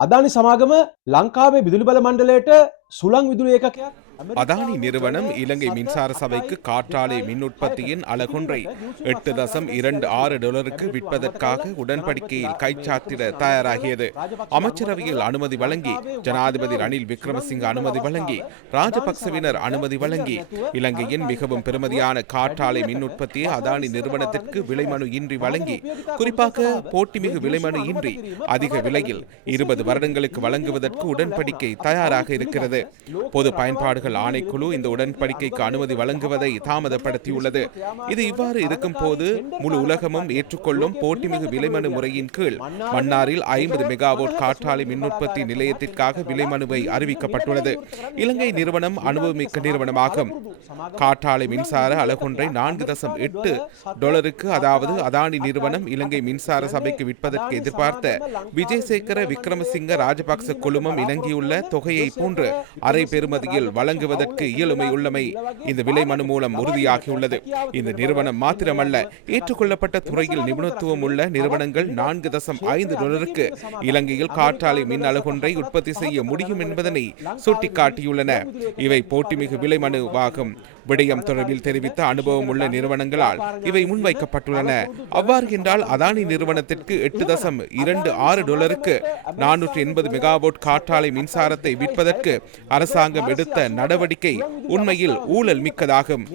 අදානි සමාගම ලංකාවේ විදුලි බල මණ්ඩලයට සුළං විදුලි ඒකකයක් அதானி நிறுவனம் இலங்கை மின்சார சபைக்கு காற்றாலை மின் உற்பத்தியின் அலகொன்றை எட்டு தசம் இரண்டு ஆறு டாலருக்கு விற்பதற்காக உடன்படிக்கையில் கைச்சாத்திட தயாராகியது அமைச்சரவையில் அனுமதி வழங்கி ஜனாதிபதி ரணில் விக்ரமசிங்க அனுமதி வழங்கி ராஜபக்சவினர் அனுமதி வழங்கி இலங்கையின் மிகவும் பெருமதியான காற்றாலை மின் உற்பத்தியை அதானி நிறுவனத்திற்கு விலைமனு இன்றி வழங்கி குறிப்பாக போட்டிமிகு விலைமனு இன்றி அதிக விலையில் இருபது வருடங்களுக்கு வழங்குவதற்கு உடன்படிக்கை தயாராக இருக்கிறது பொது பயன்பாடுகள் ஆணைக்குழு இந்த உடன்படிக்கைக்கு அனுமதி வழங்குவதை தாமதப்படுத்தியுள்ளது. இது இவ்வாறு இருக்கும் போது முழு உலகமும் ஏற்றுக்கொள்ளும் போட்டிமிகு விலைமனு முறையின் கீழ் மன்னாரில் ஐம்பது மெகாவோட் காற்றாலை மின் உற்பத்தி நிலையத்திற்காக விலைமனுவை அறிவிக்கப்பட்டுள்ளது. இலங்கை நிறுவனம் அனுபவமிக்க நிறுவனமாகும். காற்றாலை மின்சார அலகொன்றை நான்கு தசம் எட்டு டாலருக்கு அதாவது அதானி நிறுவனம் இலங்கை மின்சார சபைக்கு விற்பதற்கு எதிர்பார்த்த விஜயசேகர விக்ரமசிங்க ராஜபக்ச குழுமம் இணங்கியுள்ள தொகையை போன்று அரை பெறுமதியில் வழங்குவதற்கு இயலுமை உள்ளமை இந்த விலை மனு மூலம் உறுதியாகியுள்ளது. இந்த நிறுவனம் மாத்திரமல்ல ஏற்றுக்கொள்ளப்பட்ட துறையில் நிபுணத்துவம் உள்ள நிறுவனங்கள் நான்கு தசம் ஐந்து டொலருக்கு இலங்கையில் காற்றாலை மின் அழகொன்றை உற்பத்தி செய்ய முடியும் என்பதனை சுட்டிக்காட்டியுள்ளன. இவை போட்டிமிகு விலை மனுவாகும் விடயம் தொடர்பில் தெரிவித்த அனுபவம் உள்ள நிறுவனங்களால் இவை முன்வைக்கப்பட்டுள்ளன. அவ்வாறு என்றால் அதானி நிறுவனத்திற்கு எட்டு தசம் இரண்டு ஆறு டொலருக்கு நானூற்று எண்பது மெகாவோட் காற்றாலை மின்சாரத்தை விற்பதற்கு அரசாங்கம் எடுத்த நடவடிக்கை உண்மையில் ஊழல் மிக்கதாகும்.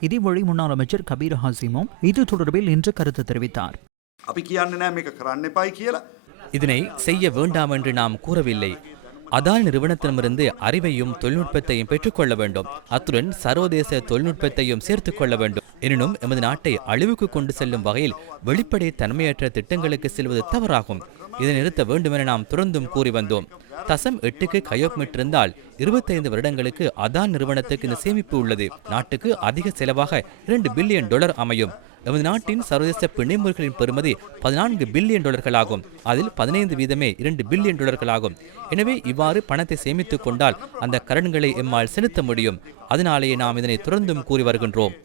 இதேவழி முன்னாள் அமைச்சர் கபீர் ஹாசிமும் இது தொடர்பில் இன்று கருத்து தெரிவித்தார். இதனை செய்ய வேண்டாம் என்று நாம் கூறவில்லை. அதால் நிறுவனத்திடமிருந்து அறிவையும் தொழில்நுட்பத்தையும் பெற்றுக்கொள்ள வேண்டும். அத்துடன் சர்வதேச தொழில்நுட்பத்தையும் சேர்த்துக் கொள்ள வேண்டும். எனினும் எமது நாட்டை அழிவுக்கு கொண்டு செல்லும் வகையில் வெளிப்படை தன்மையற்ற திட்டங்களுக்கு செல்வது தவறாகும். இதை நிறுத்த வேண்டும் என நாம் தொடர்ந்தும் கூறி வந்தோம். தசம் எட்டுக்கு கையொப்பமிட்டிருந்தால் இருபத்தைந்து வருடங்களுக்கு அதான் நிறுவனத்துக்கு இந்த சேமிப்பு உள்ளது. நாட்டுக்கு அதிக செலவாக இரண்டு பில்லியன் டாலர் அமையும். எமது நாட்டின் சர்வதேச பிணைமுறைகளின் பெறுமதி பதினான்கு பில்லியன் டாலர்களாகும். அதில் பதினைந்து வீதமே இரண்டு பில்லியன் டாலர்களாகும். எனவே இவ்வாறு பணத்தை சேமித்துக் கொண்டால் அந்த கடன்களை எம்மால் செலுத்த முடியும். அதனாலேயே நாம் இதனை தொடர்ந்தும் கூறி வருகின்றோம்.